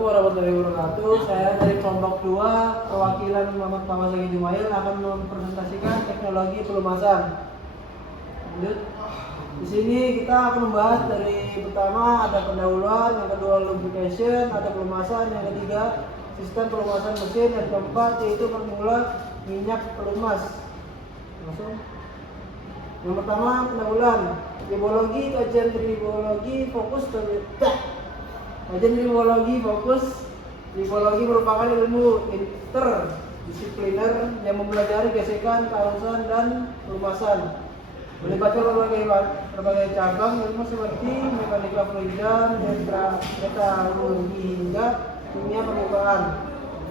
Warahmatullahi wabarakatuh. Saya dari kelompok 2 perwakilan Muhammad Famasagi Jumail akan mempresentasikan teknologi pelumasan. Lanjut. Di sini kita akan membahas dari pertama ada pendahuluan, yang kedua lubrication atau pelumasan, yang ketiga sistem pelumasan mesin, dan keempat yaitu formula minyak pelumas. Langsung. Yang pertama pendahuluan. Tribologi, kajian tribologi fokus Kajian tribologi merupakan ilmu interdisipliner yang mempelajari gesekan, kausan, dan pelumasan. Melibatkan berbagai cabang ilmu seperti mekanika fluida, metalurgi hingga kimia permukaan.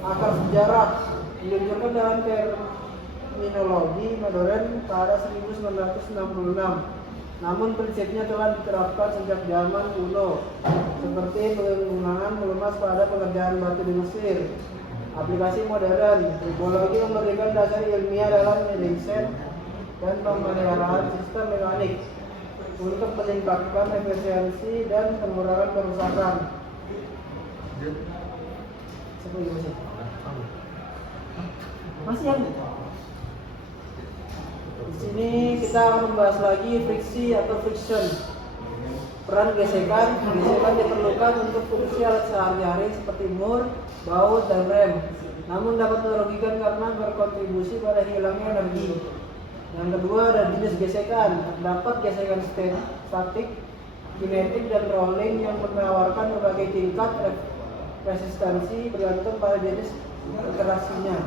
Akar sejarah diluncurkan dalam terminologi modern pada 1966. Namun prinsipnya telah diterapkan sejak zaman kuno, seperti penggunaan pelumas pada pekerjaan batu di Mesir. Aplikasi modern, tribologi memberikan dasar ilmiah dalam riset dan pemeliharaan sistem mekanik untuk meningkatkan efisiensi dan pengurangan kerusakan. Masih ada? Di sini kita akan membahas lagi friksi atau friction. Peran gesekan diperlukan untuk fungsi alat sehari-hari seperti mur, baut, dan rem. Namun dapat merugikan karena berkontribusi pada hilangnya energi. Yang kedua ada jenis gesekan. Terdapat gesekan statik, kinetik, dan rolling yang menawarkan berbagai tingkat resistansi bergantung pada jenis interaksinya.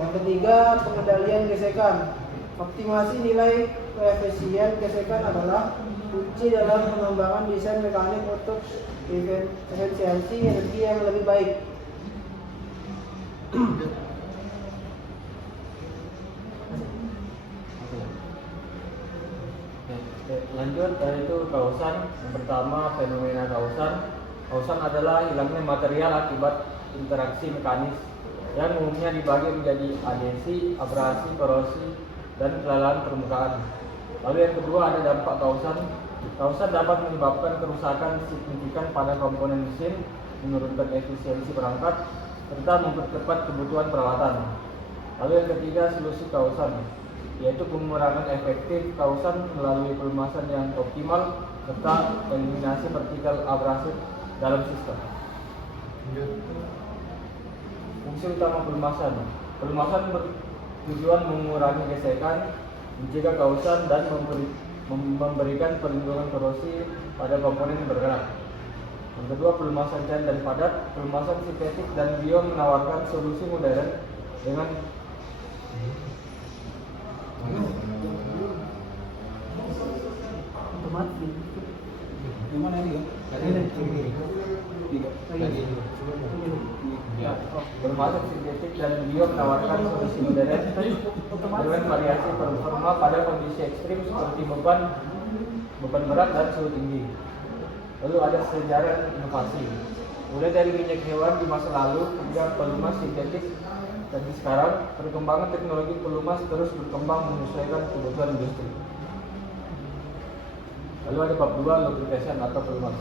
Yang ketiga pengendalian gesekan. Optimasi nilai koefisien gesekan adalah kunci dalam pengembangan desain mekanik untuk efisiensi energi yang lebih baik. Lanjut, yaitu kausan. Yang pertama fenomena kausan. Kausan adalah hilangnya material akibat interaksi mekanis yang umumnya dibagi menjadi adhesi, abrasi, korosi, dan kelelahan permukaan. Lalu yang kedua ada dampak kausan. Kausan dapat menyebabkan kerusakan signifikan pada komponen mesin, menurunkan efisiensi perangkat, serta mempercepat kebutuhan perawatan. Lalu yang ketiga solusi kausan, yaitu pengurangan efektif kausan melalui pelumasan yang optimal serta eliminasi partikel abrasif dalam sistem. Fungsi utama pelumasan. Pelumasan bertujuan mengurangi gesekan, mencegah kausan, dan memberikan perlindungan korosi pada komponen yang bergerak. Yang kedua pelumasan cair dan padat. Pelumasan sintetik dan bio menawarkan solusi modern dengan bermaksud sintetik dan bio menawarkan solusi modern dengan variasi performa pada kondisi ekstrim seperti beban berat dan suhu tinggi. Lalu ada sejarah inovasi, mulai dari minyak hewan di masa lalu hingga pelumas sintetik, dan sekarang perkembangan teknologi pelumas terus berkembang menyesuaikan kebutuhan industri. Lalu ada bab 2 lubrication atau pelumas.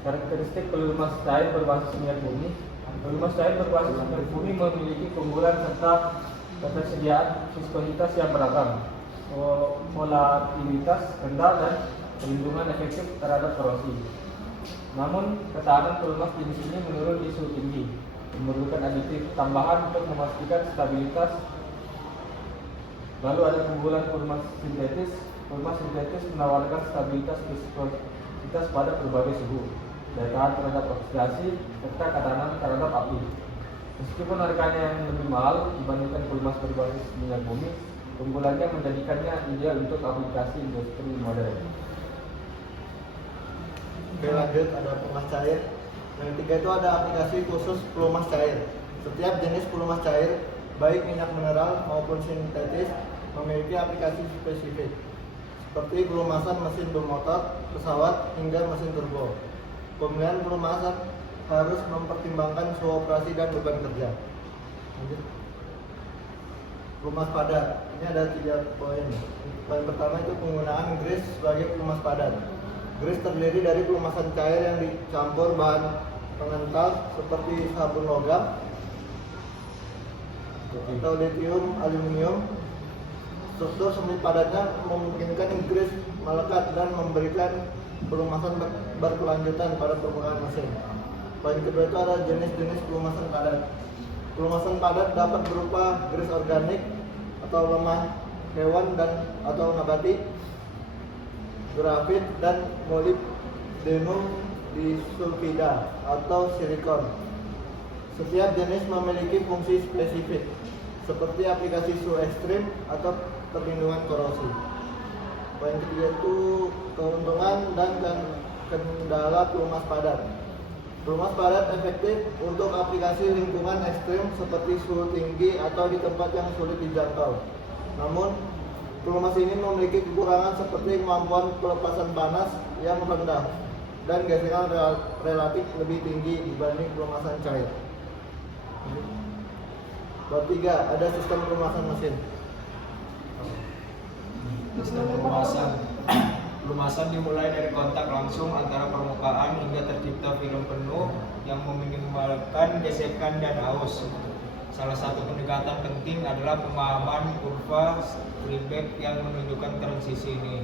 Karakteristik pelumas cair berbasis minyak bumi. Pelumas cair berbasis minyak bumi memiliki keunggulan serta ketersediaan viskositas yang beragam, volatilitas rendah, dan perlindungan efektif terhadap korosi. Namun ketahanan pelumas jenis ini menurun di suhu tinggi, memerlukan aditif tambahan untuk memastikan stabilitas. Lalu ada keunggulan pelumas sintetis. Pelumas sintetis menawarkan stabilitas viskositas pada berbagai suhu, daya tahan terhadap oksidasi, serta ketahanan terhadap api. Meskipun harganya yang lebih mahal dibandingkan pelumas berbasis minyak bumi, keunggulannya menjadikannya ideal untuk aplikasi industri modern. Oke, lanjut ada pelumas cair. Yang ketiga itu ada aplikasi khusus pelumas cair. Setiap jenis pelumas cair, baik minyak mineral maupun sintetis, memiliki aplikasi spesifik, seperti pelumasan mesin bermotor, pesawat, hingga mesin turbo. Pemilihan pelumasan harus mempertimbangkan suhu operasi dan beban kerja. Lanjut. Pelumas padat, ini ada 3 poin. Poin pertama itu penggunaan grease sebagai pelumas padat. Grease terdiri dari pelumasan cair yang dicampur bahan pengental seperti sabun logam atau lithium aluminium. Struktur semi padatnya memungkinkan grease melekat dan memberikan pelumasan berkelanjutan pada permukaan mesin. Poin kedua itu ada jenis-jenis pelumasan padat. Pelumasan padat dapat berupa grease organik atau lemah hewan dan atau nabati, grafit dan molybdenum disulfida atau silikon. Setiap jenis memiliki fungsi spesifik seperti aplikasi suhu ekstrim atau perlindungan korosi. Poin ketiga itu keuntungan dan kendala pelumas padat. Pelumas padat efektif untuk aplikasi lingkungan ekstrim seperti suhu tinggi atau di tempat yang sulit dijangkau. Namun, pelumas ini memiliki kekurangan seperti kemampuan pelepasan panas yang rendah dan gesekan relatif lebih tinggi dibanding pelumasan cair. Bab 3, ada sistem pelumasan mesin. Sistem pelumasan dimulai dari kontak langsung antara permukaan hingga tercipta film penuh yang meminimalkan gesekan dan aus. Salah satu pendekatan penting adalah pemahaman kurva Riebeck yang menunjukkan transisi ini.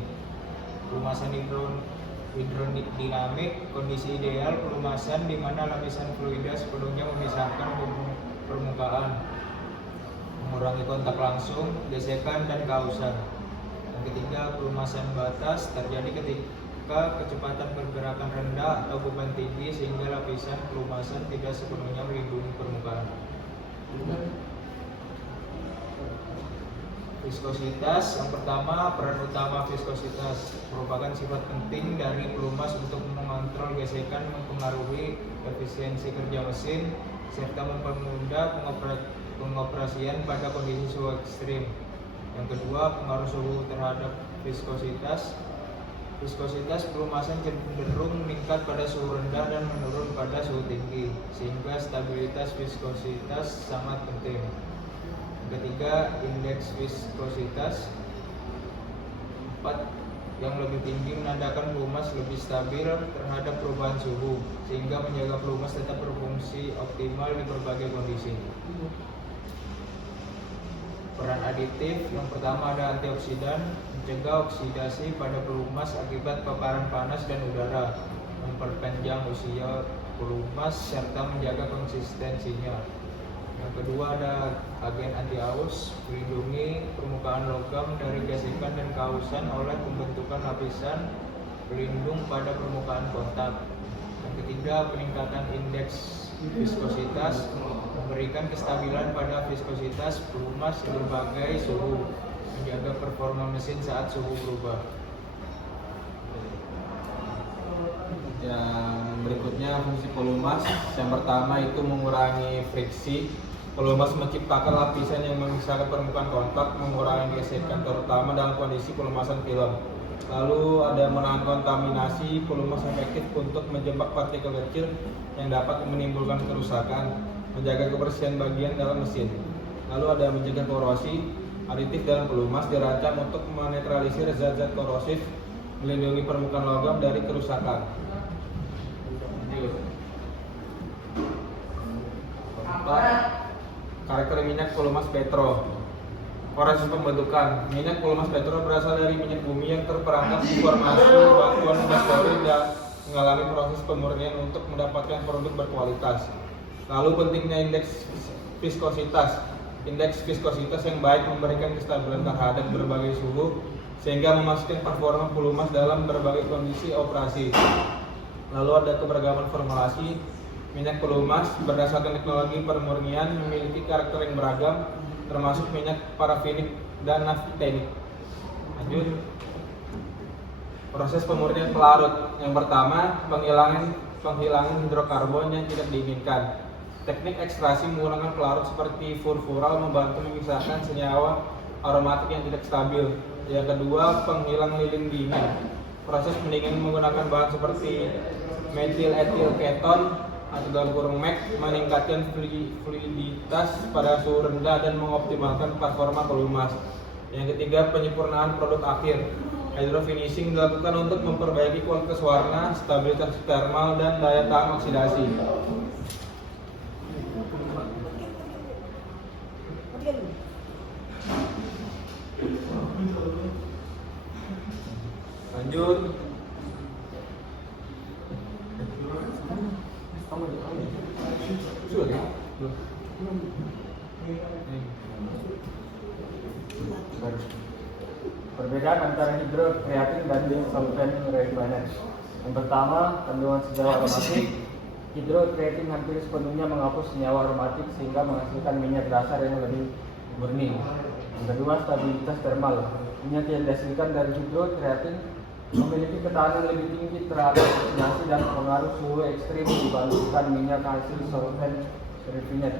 Pelumasan hidrodinamik, kondisi ideal pelumasan di mana lapisan fluida sepenuhnya memisahkan permukaan, mengurangi kontak langsung, gesekan, dan kausan. Yang ketiga, pelumasan batas terjadi ketika kecepatan pergerakan rendah atau beban tinggi sehingga lapisan pelumasan tidak sepenuhnya melindungi permukaan. Viskositas, yang pertama, peran utama viskositas merupakan sifat penting dari pelumas untuk mengontrol gesekan, mempengaruhi efisiensi kerja mesin, serta mempermudah pengoperasian pada kondisi suhu ekstrim. Yang kedua, pengaruh suhu terhadap viskositas. Viskositas pelumasan cenderung meningkat pada suhu rendah dan menurun pada suhu tinggi, sehingga stabilitas viskositas sangat penting. Ketiga, indeks viskositas. 4. Yang lebih tinggi menandakan pelumas lebih stabil terhadap perubahan suhu, sehingga menjaga pelumas tetap berfungsi optimal di berbagai kondisi. Peran aditif, yang pertama ada antioksidan, mencegah oksidasi pada pelumas akibat paparan panas dan udara, memperpanjang usia pelumas serta menjaga konsistensinya. Yang kedua ada agen anti aus, melindungi permukaan logam dari gesekan dan kausan oleh pembentukan lapisan pelindung pada permukaan kontak. Yang ketiga, peningkatan indeks viskositas, memberikan kestabilan pada viskositas pelumas di berbagai suhu, menjaga performa mesin saat suhu berubah. Yang berikutnya fungsi pelumas. Yang pertama itu mengurangi friksi. Pelumas menciptakan lapisan yang memisahkan permukaan kontak, mengurangi gesekan terutama dalam kondisi pelumasan film. Lalu ada menahan kontaminasi. Pelumas efektif untuk menjebak partikel kecil yang dapat menimbulkan kerusakan, menjaga kebersihan bagian dalam mesin. Lalu ada mencegah korosi. Aditif dalam pelumas dirancang untuk menetralisir zat-zat korosif, melindungi permukaan logam dari kerusakan. Karakter minyak pelumas petro. Proses pembentukan minyak pelumas petro berasal dari minyak bumi yang terperangkap di formasi batuan fosforit dan mengalami proses pemurnian untuk mendapatkan produk berkualitas. Lalu pentingnya indeks viskositas. Indeks viskositas yang baik memberikan kestabilan terhadap berbagai suhu sehingga memastikan performa pelumas dalam berbagai kondisi operasi. Lalu ada keberagaman formulasi. Minyak pelumas berdasarkan teknologi pemurnian memiliki karakter yang beragam, termasuk minyak parafinik dan naftenik. Lanjut. Proses pemurnian pelarut. Yang pertama, penghilangan hidrokarbon yang tidak diinginkan. Teknik ekstraksi menggunakan pelarut seperti furfural membantu memisahkan senyawa aromatik yang tidak stabil. Yang kedua, penghilang lilin dingin. Proses pendinginan menggunakan bahan seperti metil etil keton atau dalam kurung MEK meningkatkan fluiditas pada suhu rendah dan mengoptimalkan performa pelumas. Yang ketiga, penyempurnaan produk akhir. Hydrofinishing dilakukan untuk memperbaiki kualitas warna, stabilitas thermal, dan daya tahan oksidasi. Lanjut. Sudah ya? Belum. Perbedaan antara hidrokreatin dan disolvent refined. Yang pertama, kandungan senyawa aromatik. Hidrokreatin hampir sepenuhnya menghapus senyawa aromatik sehingga menghasilkan minyak dasar yang lebih murni. Yang kedua, stabilitas thermal. Minyak yang dihasilkan dari hidrokreatin memiliki ketahanan lebih tinggi terhadap oksidasi dan pengaruh suhu ekstrim dibandingkan minyak hasil solvent refined.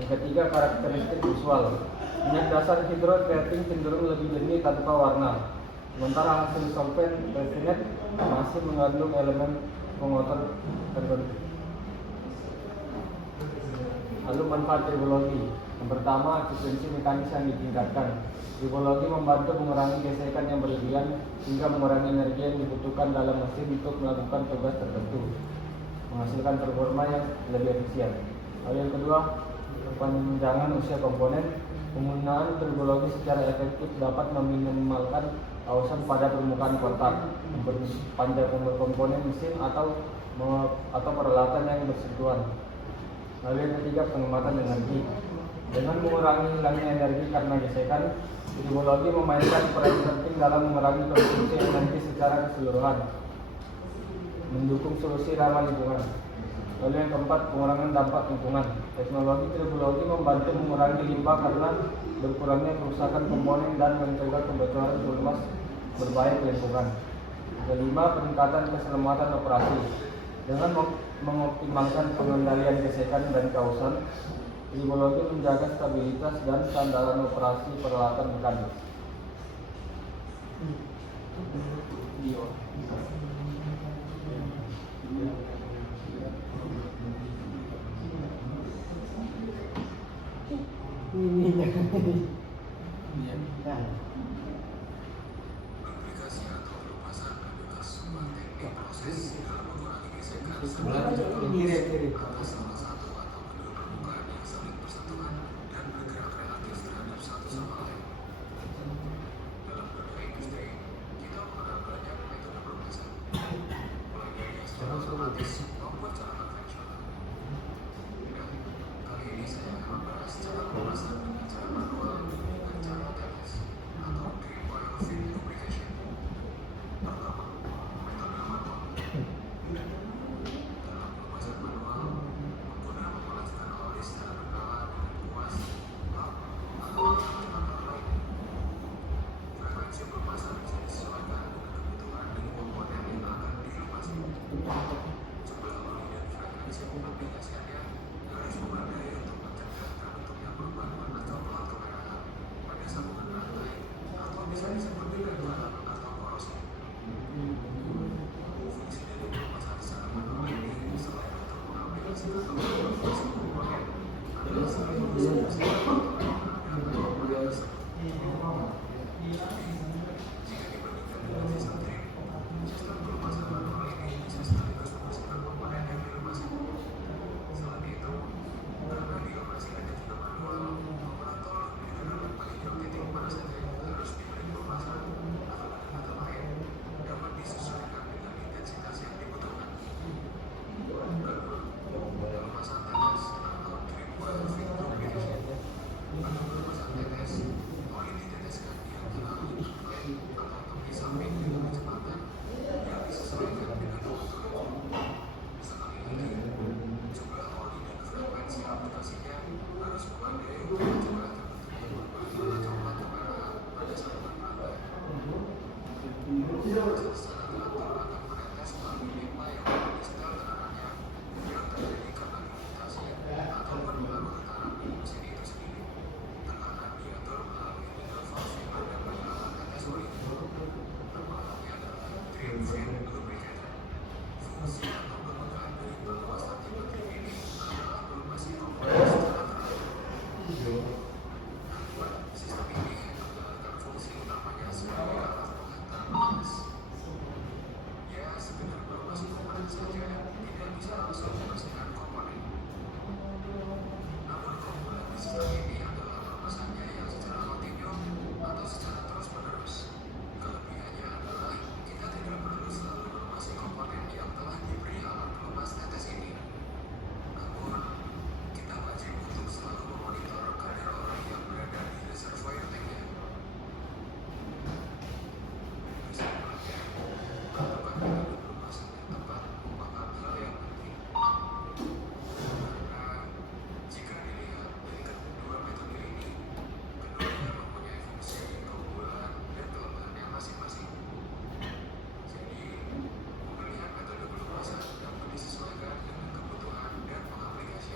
Yang ketiga, karakteristik visual. Minyak dasar hidrokreatin cenderung lebih jernih tanpa warna, sementara hasil solvent refined masih mengandung elemen pengotor tertentu. Lalu manfaat tribologi. Yang pertama, efisiensi mekanis yang ditingkatkan. Tribologi membantu mengurangi gesekan yang berlebihan hingga mengurangi energi yang dibutuhkan dalam mesin untuk melakukan tugas tertentu, menghasilkan performa yang lebih efisien. Lalu yang kedua, perpanjangan usia komponen. Penggunaan tribologi secara efektif dapat meminimalkan kausan pada permukaan kotak, memperpanjang umur komponen mesin atau peralatan yang bersentuhan. Lalu yang ketiga, penghematan energi. Dengan mengurangi hilangnya energi karena gesekan, tribologi memainkan peran penting dalam mengurangi konsumsi energi secara keseluruhan, mendukung solusi ramah lingkungan. Lalu yang keempat, pengurangan dampak lingkungan. Teknologi tribologi membantu mengurangi limbah karena berkurangnya kerusakan komponen dan mencegah kebocoran pelumas berbahaya ke lingkungan. Kelima, peningkatan keselamatan operasi. Dengan mengoptimalkan pengendalian gesekan dan kausan, tribologi menjaga stabilitas dan keandalan operasi peralatan mekanis. Kiri.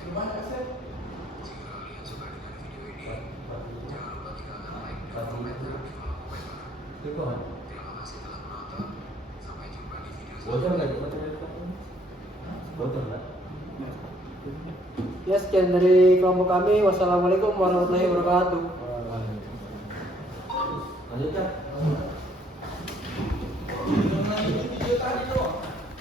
Gimana sih? Itu kan. Bocor nggak coba bocor nggak? Ya, sekian dari kelompok kami. Wassalamualaikum warahmatullahi wabarakatuh. Lanjutkan.